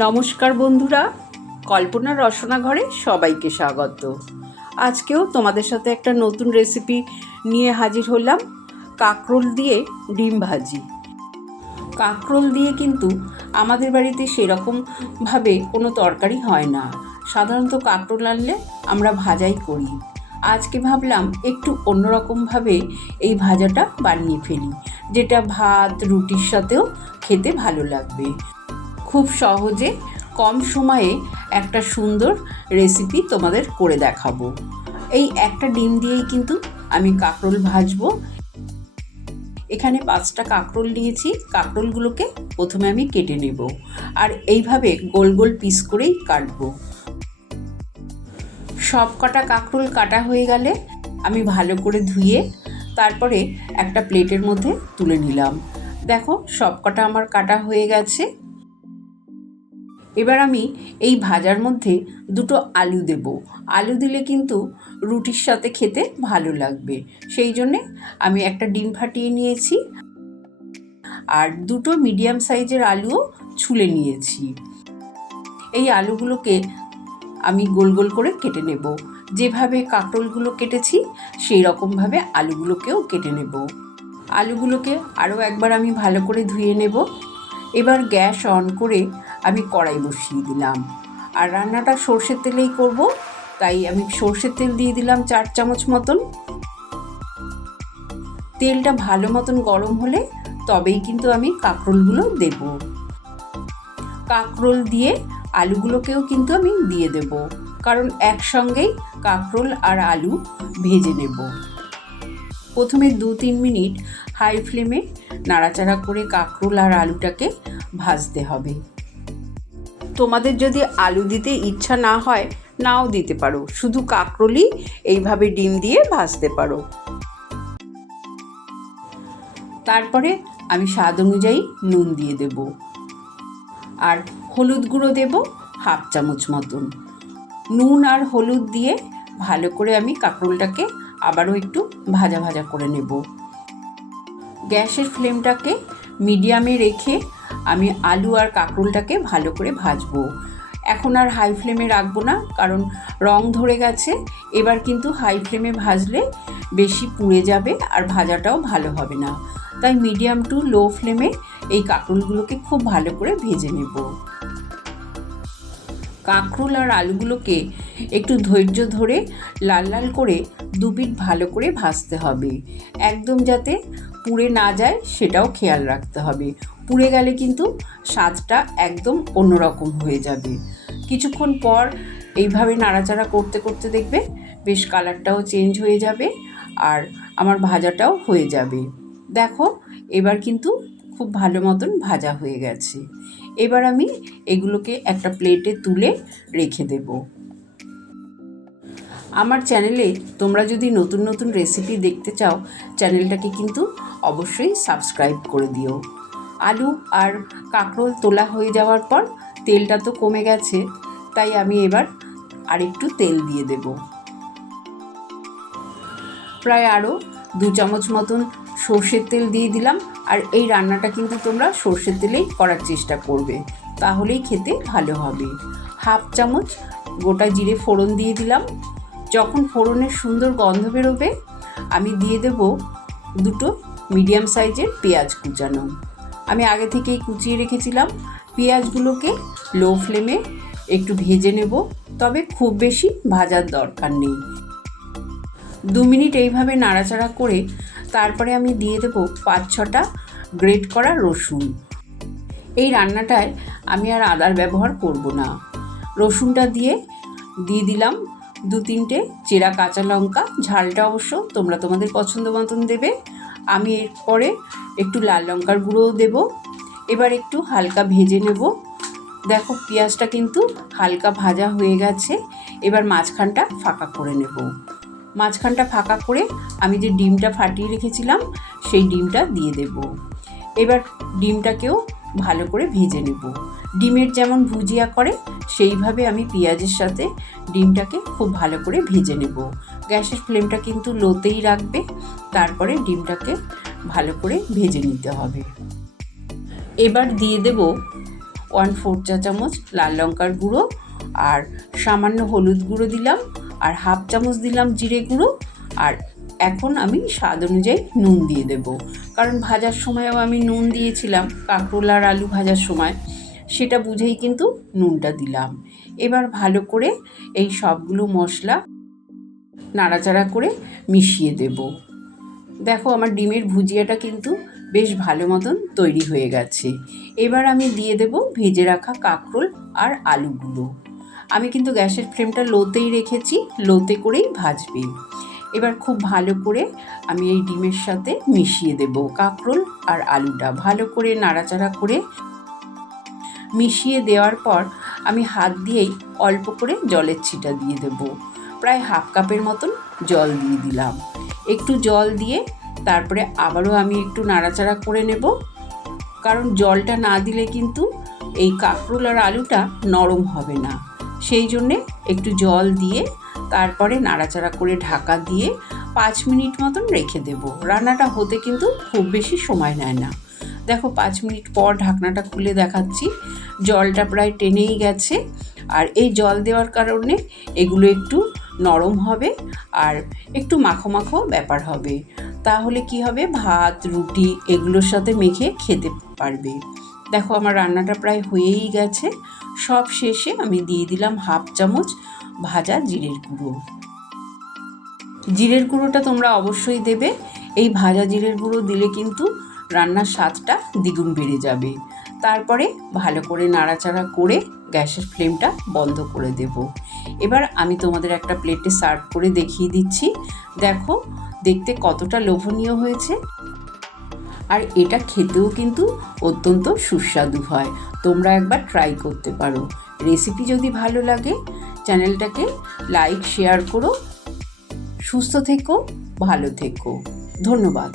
নমস্কার বন্ধুরা, কল্পনার রসনা ঘরে সবাইকে স্বাগত। আজকেও তোমাদের সাথে একটা নতুন রেসিপি নিয়ে হাজির হলাম, কাঁকরোল দিয়ে ডিম ভাজি। কাঁকরোল দিয়ে কিন্তু আমাদের বাড়িতে সেরকমভাবে কোনো তরকারি হয় না। সাধারণত কাঁকরোল আনলে আমরা ভাজাই করি। আজকে ভাবলাম একটু অন্যরকমভাবে এই ভাজাটা বানিয়ে ফেলি, যেটা ভাত রুটির সাথেও খেতে ভালো লাগবে। খুব সহজে কম সময়ে একটা সুন্দর রেসিপি তোমাদের করে দেখাবো। এই একটা ডিম দিয়েই কিন্তু আমি কাঁকরোল ভাজবো। এখানে 5টা কাঁকরোল নিয়েছি। কাঁকরোলগুলোকে প্রথমে আমি কেটে নেব, আর এইভাবে গোল গোল পিস করেই কাটবো। সব কটা কাঁকরোল কাটা হয়ে গেলে আমি ভালো করে ধুয়ে তারপরে একটা প্লেটের মধ্যে তুলে নিলাম। দেখো, সব কটা আমার কাটা হয়ে গেছে। এবার আমি এই ভাজার মধ্যে 2টো আলু দেব। আলু দিলে কিন্তু রুটির সাথে খেতে ভালো লাগবে, সেই জন্যে আমি একটা ডিম ফাটিয়ে নিয়েছি, আর 2টো মিডিয়াম সাইজের আলুও ছুলে নিয়েছি। এই আলুগুলোকে আমি গোল গোল করে কেটে নেব। যেভাবে কাঁকরোলগুলো কেটেছি সেই রকমভাবে আলুগুলোকেও কেটে নেব। আলুগুলোকে আরও একবার আমি ভালো করে ধুয়ে নেব। এবার গ্যাস অন করে আমি কড়াই বসিয়ে দিলাম, আর রান্নাটা সর্ষের তেলেই করব, তাই আমি সর্ষের তেল দিয়ে দিলাম 4 চামচ মতন। তেলটা ভালো মতন গরম হলে তবেই কিন্তু আমি কাঁকরোলগুলো দেব। কাঁকরোল দিয়ে আলুগুলোকেও কিন্তু আমি দিয়ে দেব, কারণ একসঙ্গেই কাঁকরোল আর আলু ভেজে নেব। প্রথমে 2-3 মিনিট হাই ফ্লেমে নাড়াচাড়া করে কাঁকরোল আর আলুটাকে ভাজতে হবে। তোমাদের যদি আলু দিতে ইচ্ছা না হয়, নাও দিতে পারো, শুধু কাঁকরোলই এইভাবে ডিম দিয়ে ভাজতে পারো। তারপরে আমি স্বাদ অনুযায়ী নুন দিয়ে দেব, আর হলুদ গুঁড়ো দেব 1/2 চামচ মতন। নুন আর হলুদ দিয়ে ভালো করে আমি কাঁকরোলটাকে আবারও একটু ভাজা ভাজা করে নেব। গ্যাসের ফ্লেমটাকে মিডিয়ামে রেখে আমি আলু আর কাঁকরোলটাকে ভালো করে ভাজবো। এখন আর হাই ফ্লেমে রাখবো না, কারণ রং ধরে গেছে। এবার কিন্তু হাই ফ্লেমে ভাজলে বেশি পুড়ে যাবে আর ভাজাটাও ভালো হবে না, তাই মিডিয়াম টু লো ফ্লেমে এই কাঁকরোলগুলোকে খুব ভালো করে ভেজে নেব। কাঁকরোল আর আলুগুলোকে একটু ধৈর্য ধরে লাল লাল করে 2 পিঠ ভালো করে ভাজতে হবে। একদম যাতে পুড়ে না যায় সেটাও খেয়াল রাখতে হবে। পুড়ে গেলে কিন্তু স্বাদটা একদম অন্যরকম হয়ে যাবে। কিছুক্ষণ পর এইভাবে নাড়াচাড়া করতে করতে দেখবে বেশ কালারটাও চেঞ্জ হয়ে যাবে, আর আমার ভাজাটাও হয়ে যাবে। দেখো, এবার কিন্তু খুব ভালো মতন ভাজা হয়ে গেছে। এবার আমি এগুলোকে একটা প্লেটে তুলে রেখে দেব। আমার চ্যানেলে তোমরা যদি নতুন নতুন রেসিপি দেখতে চাও, চ্যানেলটাকে কিন্তু অবশ্যই সাবস্ক্রাইব করে দিও। আলু আর কাঁকরোল তোলা হয়ে যাওয়ার পর তেলটা তো কমে গেছে, তাই আমি এবার আরেকটু তেল দিয়ে দেব। প্রায় আরও 2 চামচ মতন সর্ষের তেল দিয়ে দিলাম। আর এই রান্নাটা কিন্তু তোমরা সর্ষের তেলেই করার চেষ্টা করবে, তাহলেই খেতে ভালো হবে। 1/2 চামচ গোটা জিরে ফোড়ন দিয়ে দিলাম। যখন ফোড়নের সুন্দর গন্ধ বেরোবে আমি দিয়ে দেব 2টো মিডিয়াম সাইজের পেঁয়াজ কুচানো। আমি আগে থেকেই কুচিয়ে রেখেছিলাম। পেঁয়াজগুলোকে লো ফ্লেমে একটু ভেজে নেব, তবে খুব বেশি ভাজার দরকার নেই। 2 মিনিট এইভাবে নাড়াচাড়া করে তারপরে আমি দিয়ে দেব 5-6টা গ্রেট করা রসুন। এই রান্নাটায় আমি আর আদার ব্যবহার করব না। রসুনটা দিয়ে দিলাম 2-3টে চেরা কাঁচা লঙ্কা। ঝালটা অবশ্য তোমরা তোমাদের পছন্দ মতন দেবে। আমি এরপরে একটু লাল লঙ্কার গুঁড়োও দেব। এবার একটু হালকা ভেজে নেব। দেখো, পেঁয়াজটা কিন্তু হালকা ভাজা হয়ে গেছে। এবার মাঝখানটা ফাঁকা করে নেব। মাঝখানটা ফাঁকা করে আমি যে ডিমটা ফাটিয়ে রেখেছিলাম সেই ডিমটা দিয়ে দেব। এবার ডিমটাকেও ভালো করে ভেজে নেব। ডিমের যেমন ভুজিয়া করে সেইভাবে আমি পেঁয়াজের সাথে ডিমটাকে খুব ভালো করে ভেজে নেব। গ্যাসের ফ্লেমটা কিন্তু লোতেই রাখবে, তারপরে ডিমটাকে ভালো করে ভেজে নিতে হবে। এবার দিয়ে দেব 1/4 চা চামচ লাল লঙ্কার গুঁড়ো, আর সামান্য হলুদ গুঁড়ো দিলাম, আর 1/2 চামচ দিলাম জিরে গুঁড়ো। আর এখন আমি স্বাদ অনুযায়ী নুন দিয়ে দেব, কারণ ভাজার সময়ও আমি নুন দিয়েছিলাম কাঁকরোল আর আলু ভাজার সময়, সেটা বুঝেই কিন্তু নুনটা দিলাম। এবার ভালো করে এই সবগুলো মশলা নাড়াচাড়া করে মিশিয়ে দেব। দেখো আমার ডিমের ভুজিয়াটা কিন্তু বেশ ভালো মতন তৈরি হয়ে গেছে। এবার আমি দিয়ে দেব ভেজে রাখা কাঁকরোল আর আলুগুলো। আমি কিন্তু গ্যাসের ফ্লেমটা লোতেই রেখেছি, লোতে করেই ভাজবে। এবার খুব ভালো করে আমি এই ডিমের সাথে মিশিয়ে দেব কাঁকরোল আর আলুটা। ভালো করে নাড়াচাড়া করে মিশিয়ে দেওয়ার পর আমি হাত দিয়েই অল্প করে জলের ছিটা দিয়ে দেব। প্রায় 1/2 কাপের মতন জল দিয়ে দিলাম। একটু জল দিয়ে তারপরে আবারও আমি একটু নাড়াচাড়া করে নেব, কারণ জলটা না দিলে কিন্তু এই কাঁকরোল আর আলুটা নরম হবে না। সেই জন্যে একটু জল দিয়ে তারপরে নাড়াচাড়া করে ঢাকা দিয়ে 5 মিনিট মতন রেখে দেব। রান্নাটা হতে কিন্তু খুব বেশি সময় নেয় না। দেখো 5 মিনিট পর ঢাকনাটা খুলে দেখাচ্ছি, জলটা প্রায় টেনেই গেছে। আর এই জল দেওয়ার কারণে এগুলো একটু নরম হবে আর একটু মাখো মাখো ব্যাপার হবে। তাহলে কি হবে, ভাত রুটি এগুলোর সাথে মেখে খেতে পারবে। দেখো আমার রান্নাটা প্রায় হয়েই গেছে। সব শেষে আমি দিয়ে দিলাম 1/2 চামচ ভাজা জিরের গুঁড়ো। জিরের গুঁড়োটা তোমরা অবশ্যই দেবে। এই ভাজা জিরের গুঁড়ো দিলে কিন্তু রান্নার স্বাদটা দ্বিগুণ বেড়ে যাবে। তারপরে ভালো করে নাড়াচাড়া করে গ্যাসের ফ্লেমটা বন্ধ করে দেব। এবার আমি তোমাদের একটা প্লেটে সার্ভ করে দেখিয়ে দিচ্ছি। দেখো দেখতে কতটা লোভনীয় হয়েছে, আর এটা খেতেও কিন্তু অত্যন্ত সুস্বাদু হয়। তোমরা একবার ট্রাই করতে পারো। রেসিপি যদি ভালো লাগে চ্যানেলটাকে লাইক শেয়ার করো। সুস্থ থেকো, ভালো থেকো। ধন্যবাদ।